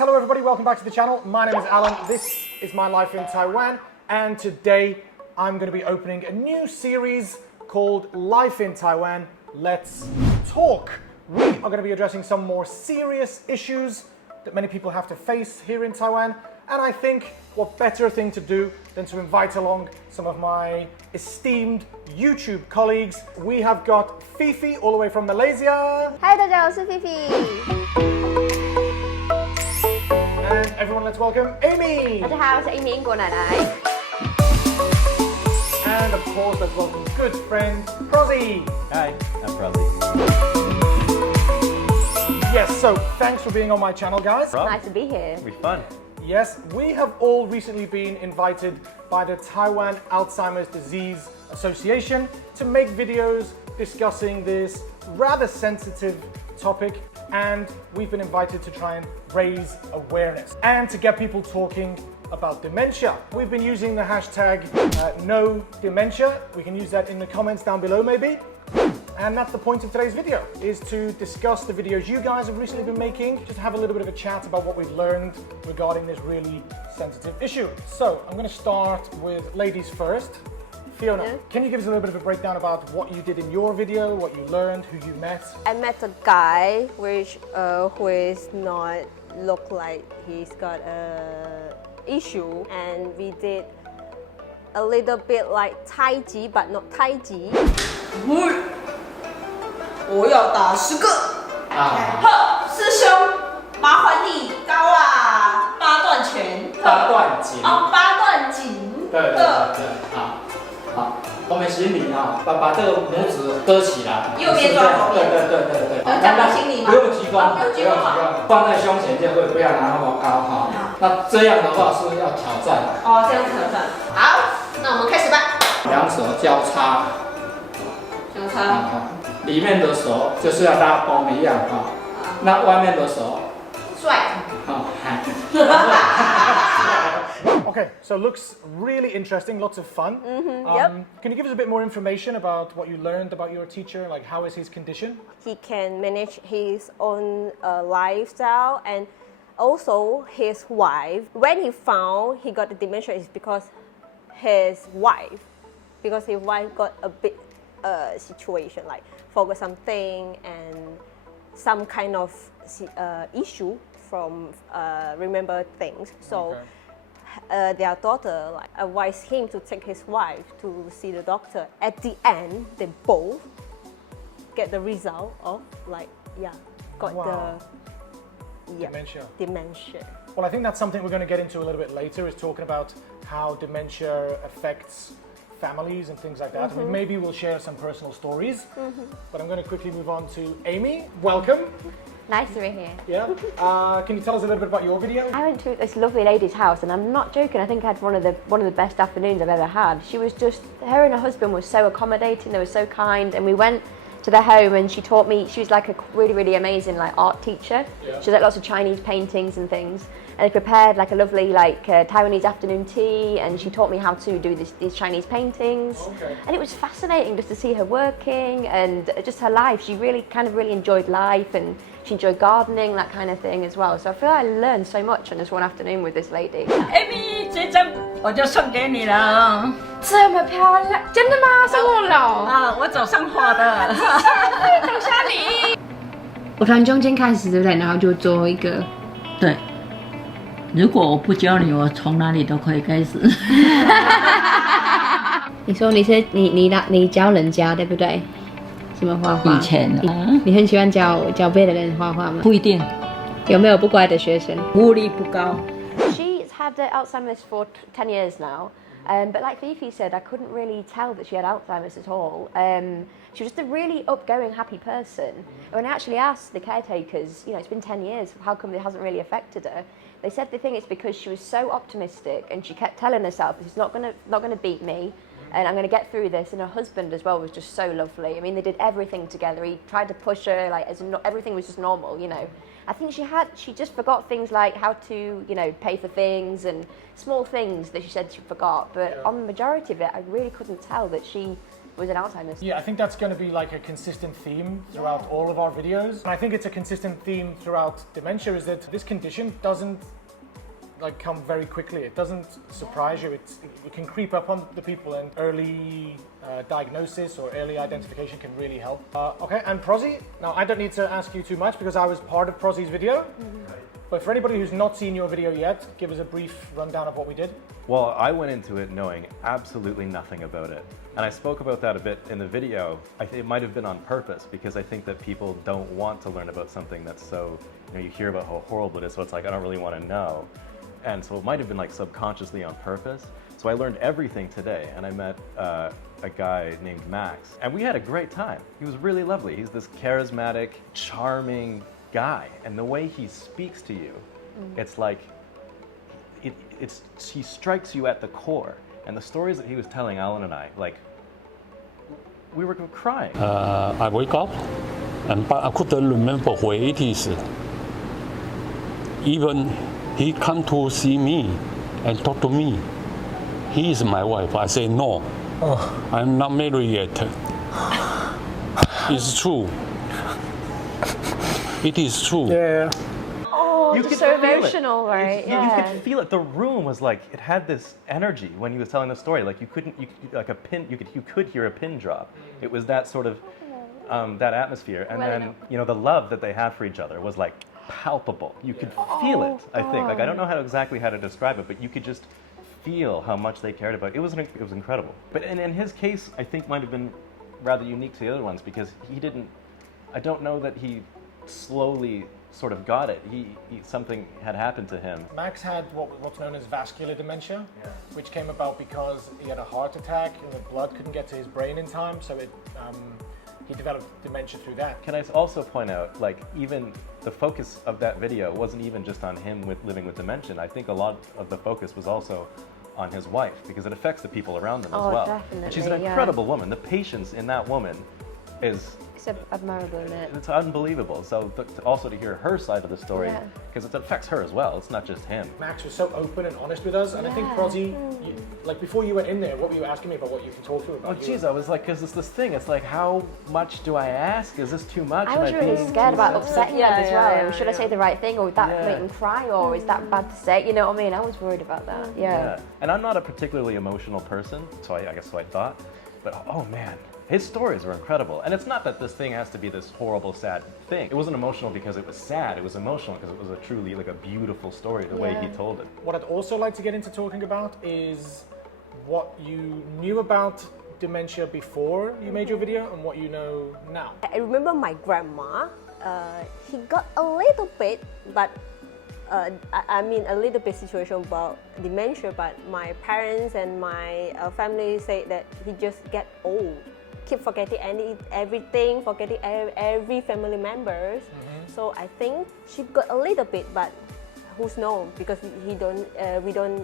Hello everybody, welcome back to the channel. My name is Alan, this is my life in Taiwan, and today I'm going to be opening a new series called Life in Taiwan, Let's Talk. We are going to be addressing some more serious issues that many people have to face here in Taiwan, and I think what better thing to do than to invite along some of my esteemed YouTube colleagues. We have got Fifi all the way from Malaysia. Hi 大家好，我是 Fifi。 And everyone, let's welcome Amy. 大家好，我是 Amy 英国奶奶。 And of course, let's welcome good friend Prozzie. Hi, I'm Prozzie. Yes, so thanks for being on my channel, guys. Nice to be here. It'll be fun. Yes, we have all recently been invited by the Taiwan Alzheimer's Disease Association to make videos discussing this rather sensitive topic, and we've been invited to try and raise awareness and to get people talking about dementia. We've been using the hashtag no dementia. We can use that in the comments down below maybe. And that's the point of today's video, is to discuss the videos you guys have recently been making, just have a little bit of a chat about what we've learned regarding this really sensitive issue. So I'm going to start with ladies first. Fiona, can you give us a little bit of a breakdown about what you did in your video, what you learned, who you met? I met a guy who is not look like he's got a issue, and we did a little bit like Tai Chi, but not Tai Chi. 我要打10个。呵，师兄，麻烦你高啊，8段拳。8段锦。哦，8段锦。对，好，我们行礼啊，把这个拇指搁起来，右边抓左边。对。这样不行礼吗？不用鞠躬，不用鞠躬好。放在胸前就会不要拿那么高哈。那这样的话是要挑战。哦，这样挑战。好，那我们开始吧。两手交叉。交叉。 里面的手就是要拉弓一样哈，那外面的手拽。Okay, so looks really interesting, lots of fun. Yep. Can you give us a bit more information about what you learned about your teacher? Like, how is his condition? He can manage his own lifestyle, and also his wife. When he found he got the dementia, is because his wife got a bit situation, like forgot something and some kind of issue from remember things. So their daughter advised him to take his wife to see the doctor. At the end, they both get the result of dementia. Well, I think that's something we're going to get into a little bit later, is talking about how dementia affects families and things like that. Maybe we'll share some personal stories. But I'm going to quickly move on to Amy. Welcome. Nice to be here. Yeah. Can you tell us a little bit about your video? I went to this lovely lady's house, and I'm not joking, I think I had one of the best afternoons I've ever had. She was just, her and her husband were so accommodating, they were so kind, and we went to their home and she taught me, she was like a really, really amazing art teacher. Yeah. She was like lots of Chinese paintings and things. And they prepared like a lovely Taiwanese afternoon tea, and she taught me how to do these Chinese paintings. Okay. And it was fascinating just to see her working and just her life. She really enjoyed life, and she enjoyed gardening, that kind of thing as well. So I feel like I learned so much on this one afternoon with this lady. Amy，这张我就送给你了。这么漂亮，真的吗？送我了？啊，我早上画的。等下你。我从中间开始，对不对？然后就做一个。对。 如果我不教你，我从哪里都可以开始。你说你教人家对不对？什么画画？以前你很喜欢教别的人画画吗？不一定。有没有不乖的学生？服务率不高。 She's had Alzheimer's for 10 years now, but like Fifi said, I couldn't really tell that she had Alzheimer's at all. She was just a really upgoing, happy person. And when I actually asked the caretakers, it's been 10 years, how come it hasn't really affected her? They said the thing is because she was so optimistic, and she kept telling herself, "This is not gonna beat me, and I'm gonna get through this." And her husband as well was just so lovely. I mean, they did everything together. He tried to push her, everything was just normal, I think she just forgot things like how to, pay for things and small things that she said she forgot. But on the majority of it, I really couldn't tell that she was an Alzheimer's. Yeah, I think that's going to be like a consistent theme throughout all of our videos. And I think it's a consistent theme throughout dementia is that this condition doesn't like come very quickly. It doesn't surprise you. It can creep up on the people, and early diagnosis or early identification can really help. Okay, and Prozzie, now I don't need to ask you too much because I was part of Prozzie's video. But for anybody who's not seen your video yet, give us a brief rundown of what we did. Well, I went into it knowing absolutely nothing about it. And I spoke about that a bit in the video. I think it might have been on purpose because I think that people don't want to learn about something that's so, you hear about how horrible it is, so it's like, I don't really want to know. And so it might have been like subconsciously on purpose. So I learned everything today, and I met a guy named Max, and we had a great time. He was really lovely. He's this charismatic, charming guy, and the way he speaks to you, it's like, he strikes you at the core. And the stories that he was telling Alan and I, like, we were crying. I wake up, but I couldn't remember where it is. Even he come to see me and talk to me. He is my wife. I say no. I'm not married yet. It's true. It is true. Yeah. Oh, You just could so feel it. emotional, right? You could feel it. The room was like, it had this energy when he was telling the story. Like you could hear a pin drop. It was that sort of, that atmosphere. And then, the love that they have for each other was like palpable. You could feel it, I think. Like, I don't know exactly how to describe it, but you could just feel how much they cared about it. It was incredible. But in his case, I think might have been rather unique to the other ones because I don't know that he slowly sort of got it. Something had happened to him. Max had what's known as vascular dementia, which came about because he had a heart attack and the blood couldn't get to his brain in time, so he developed dementia through that. Can I also point out, like, even the focus of that video wasn't even just on him living with dementia. I think a lot of the focus was also on his wife because it affects the people around them as well. Definitely, and she's an incredible woman. The patience in that woman is... It's admirable, isn't it? It's unbelievable. So also to hear her side of the story, because it affects her as well. It's not just him. Max was so open and honest with us, and I think Prozzie, like before you went in there, what were you asking me about what you can talk to about? Oh geez, I was like, because it's this thing. It's like, how much do I ask? Is this too much? I was really scared about upsetting them as well. Should I say the right thing, or would that make them cry, or is that bad to say? You know what I mean? I was worried about that. Yeah. And I'm not a particularly emotional person, so I guess so I thought. But oh man. His stories were incredible. And it's not that this thing has to be this horrible, sad thing. It wasn't emotional because it was sad. It was emotional because it was a truly like a beautiful story, the way he told it. What I'd also like to get into talking about is what you knew about dementia before you made your video and what you know now. I remember my grandma, he got a little bit, but I mean a little bit situation about dementia, but my parents and my family say that he just get old. Keep forgetting everything, forgetting every family members. So I think she got a little bit, but who's known, because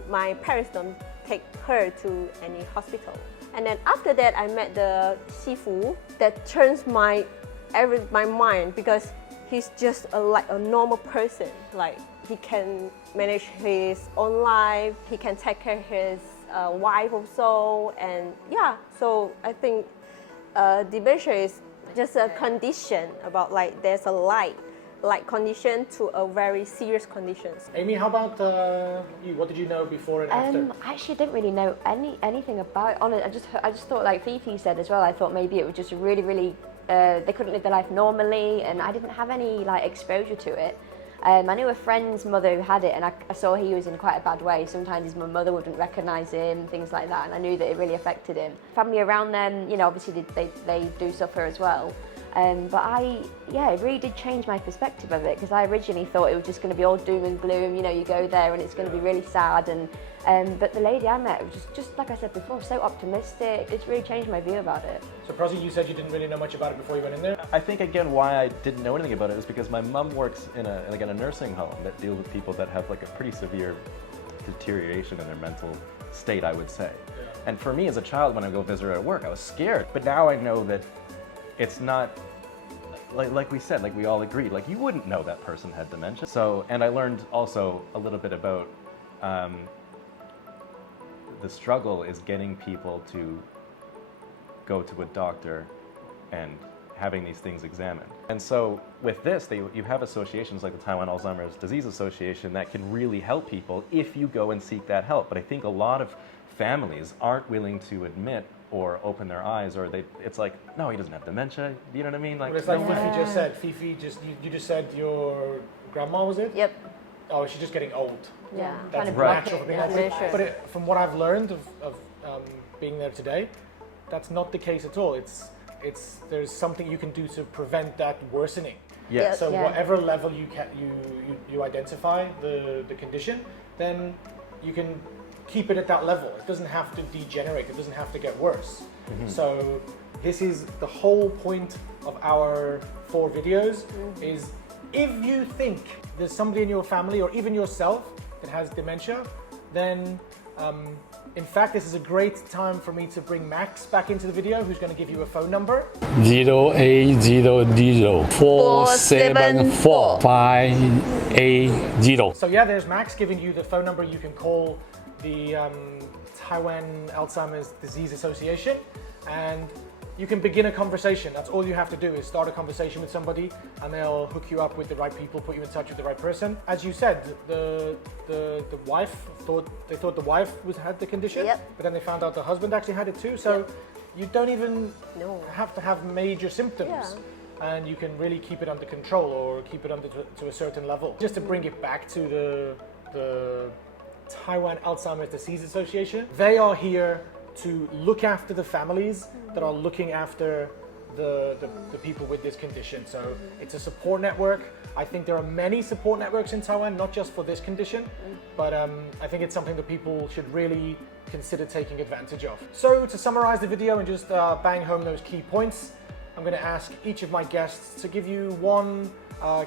my parents don't take her to any hospital. And then after that, I met the Shifu that turns my mind, because he's just like a normal person. Like he can manage his own life, he can take care of his wife also, and so I think dementia is just a condition about like there's a light condition to a very serious conditions. Amy, how about you? What did you know before and after? Actually, I didn't really know anything about it. I just thought, like Fifi said as well, I thought maybe it was just really they couldn't live their life normally, and I didn't have any like exposure to it. I knew a friend's mother who had it, and I saw he was in quite a bad way. Sometimes my mother wouldn't recognise him, things like that, and I knew that it really affected him. Family around them, obviously they do suffer as well. But it really did change my perspective of it, because I originally thought it was just going to be all doom and gloom. You go there and it's going to be really sad. But the lady I met was just like I said before, so optimistic. It's really changed my view about it. So Prozzie, you said you didn't really know much about it before you went in there? I think again why I didn't know anything about it is because my mom works in a nursing home that deals with people that have like a pretty severe deterioration in their mental state, I would say. And for me as a child, when I go visit her at work, I was scared. But now I know that it's not, like we said, like we all agreed, like you wouldn't know that person had dementia. So, and I learned also a little bit about the struggle is getting people to go to a doctor and having these things examined. And so with this, you have associations like the Taiwan Alzheimer's Disease Association that can really help people if you go and seek that help. But I think a lot of families aren't willing to admit or open their eyes, or it's like, no, he doesn't have dementia. You know what I mean? But it's like Fifi just said. Fifi you just said your grandma, was it? Yep. Oh, she's just getting old. Yeah. That's Kind of natural. block it, yeah. But from what I've learned of being there today, that's not the case at all. There's something you can do to prevent that worsening. Yeah. So Yeah. whatever level you identify the condition, then you can keep it at that level. It doesn't have to degenerate. It doesn't have to get worse. So this is the whole point of our 4 videos is if you think there's somebody in your family or even yourself that has dementia, then in fact, this is a great time for me to bring Max back into the video, who's going to give you a phone number. 08004745880. So yeah, there's Max giving you the phone number you can call the Taiwan Alzheimer's Disease Association, and you can begin a conversation. That's all you have to do is start a conversation with somebody, and they'll hook you up with the right people, put you in touch with the right person. As you said, the wife thought the wife had the condition, Yep. but then they found out the husband actually had it too. So you don't even have to have major symptoms. And you can really keep it under control or keep it under to a certain level. Just to bring it back to the Taiwan Alzheimer's Disease Association, they are here to look after the families that are looking after the people with this condition. So it's a support network. I think there are many support networks in Taiwan, not just for this condition, but I think it's something that people should really consider taking advantage of. So to summarize the video and just bang home those key points, I'm going to ask each of my guests to give you one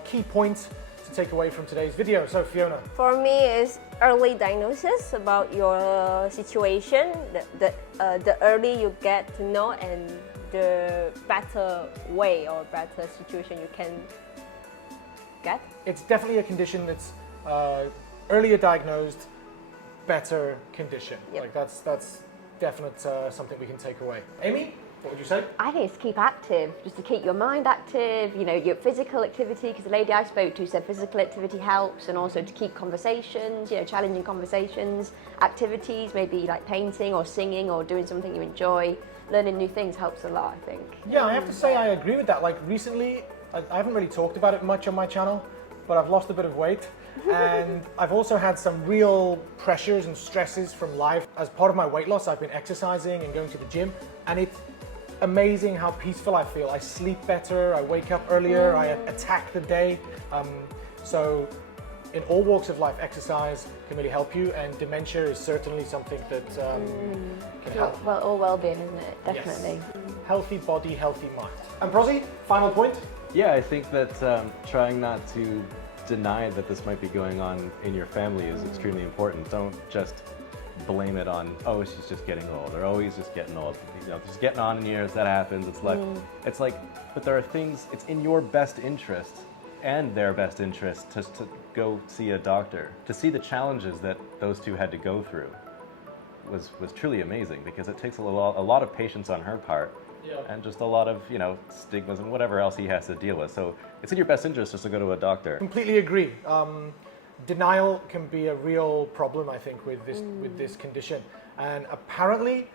key point to take away from today's video. So Fiona. For me, it's early diagnosis about your situation. The early you get to know, and the better way or better situation you can get. It's definitely a condition that's earlier diagnosed, better condition. Yep. Like that's definite something we can take away. Amy, what would you say? I think it's to keep active, just to keep your mind active, you know, your physical activity, because the lady I spoke to said physical activity helps, and also to keep conversations, you know, challenging conversations, activities, maybe like painting or singing or doing something you enjoy, learning new things helps a lot, I think. Yeah, I have to say I agree with that. Like recently, I haven't really talked about it much on my channel, but I've lost a bit of weight. And I've also had some real pressures and stresses from life. As part of my weight loss, I've been exercising and going to the gym, and it's amazing how peaceful I feel. I sleep better, I wake up earlier, I attack the day. So in all walks of life, exercise can really help you, and dementia is certainly something that can help. Well, all well-being, isn't it? Definitely. Yes. Healthy body, healthy mind. And Prozzie, final point? Yeah, I think that trying not to deny that this might be going on in your family is extremely important. Don't just blame it on, oh, she's just getting old, or oh, he's just getting old. You know, just getting on in years, that happens. It's like, but there are things, it's in your best interest and their best interest to go see a doctor. To see the challenges that those two had to go through was truly amazing, because it takes a lot of patience on her part. And just a lot of, you know, stigmas and whatever else he has to deal with. So it's in your best interest just to go to a doctor. Completely agree. Denial can be a real problem, I think, with this condition. And apparently,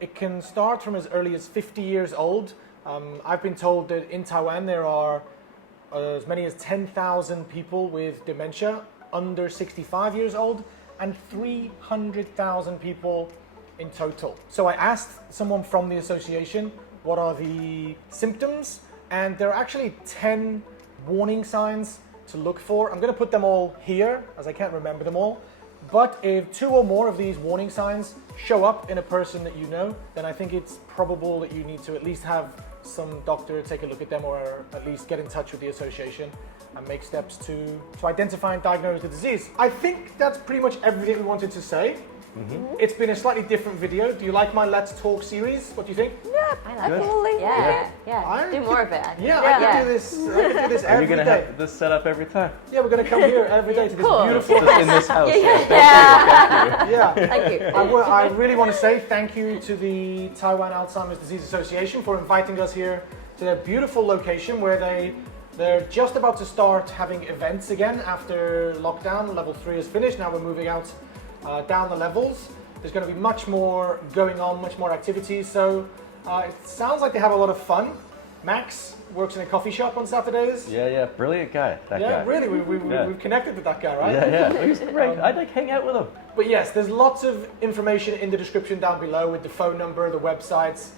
it can start from as early as 50 years old. I've been told that in Taiwan there are as many as 10,000 people with dementia under 65 years old, and 300,000 people in total. So I asked someone from the association, what are the symptoms? And there are actually 10 warning signs to look for. I'm going to put them all here, as I can't remember them all. But if 2 or more of these warning signs show up in a person that you know, then I think it's probable that you need to at least have some doctor take a look at them, or at least get in touch with the association and make steps to identify and diagnose the disease. I think that's pretty much everything we wanted to say. It's been a slightly different video. Do you like my Let's Talk series? What do you think? Yeah, I like absolutely. I Do more of it. Yeah, I can do this. I can do this Are you every going to day. have this set up every time? Yeah, we're going to come here every day to this Cool. beautiful Just in this house. Yeah. Thank you. I really want to say thank you to the Taiwan Alzheimer's Disease Association for inviting us here to their beautiful location where they're just about to start having events again after lockdown. Level 3 is finished. Now we're moving out down the levels. There's going to be much more going on, much more activities. So it sounds like they have a lot of fun. Max works in a coffee shop on Saturdays. Yeah, brilliant guy. That Yeah, guy. really, we've connected with that guy, right? Yeah. He's great. I'd like hang out with him. But yes, there's lots of information in the description down below with the phone number, the websites,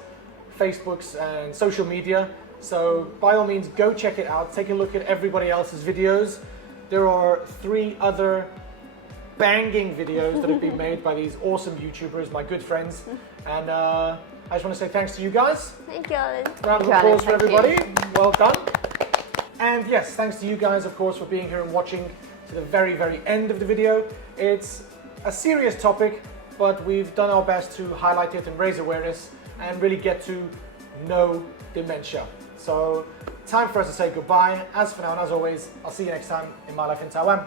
Facebooks, and social media. So by all means, go check it out. Take a look at everybody else's videos. There are 3 other banging videos that have been made by these awesome YouTubers, my good friends. And I just want to say thanks to you guys. Thank you, Alan. Round of applause for everybody. Well done. And yes, thanks to you guys, of course, for being here and watching to the very, very end of the video. It's a serious topic, but we've done our best to highlight it and raise awareness and really get to know dementia. So, time for us to say goodbye. As for now, and as always, I'll see you next time in My Life in Taiwan.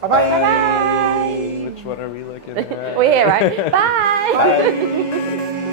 Bye-bye. Bye. Which one are we looking at? We're here, right? Bye. Bye.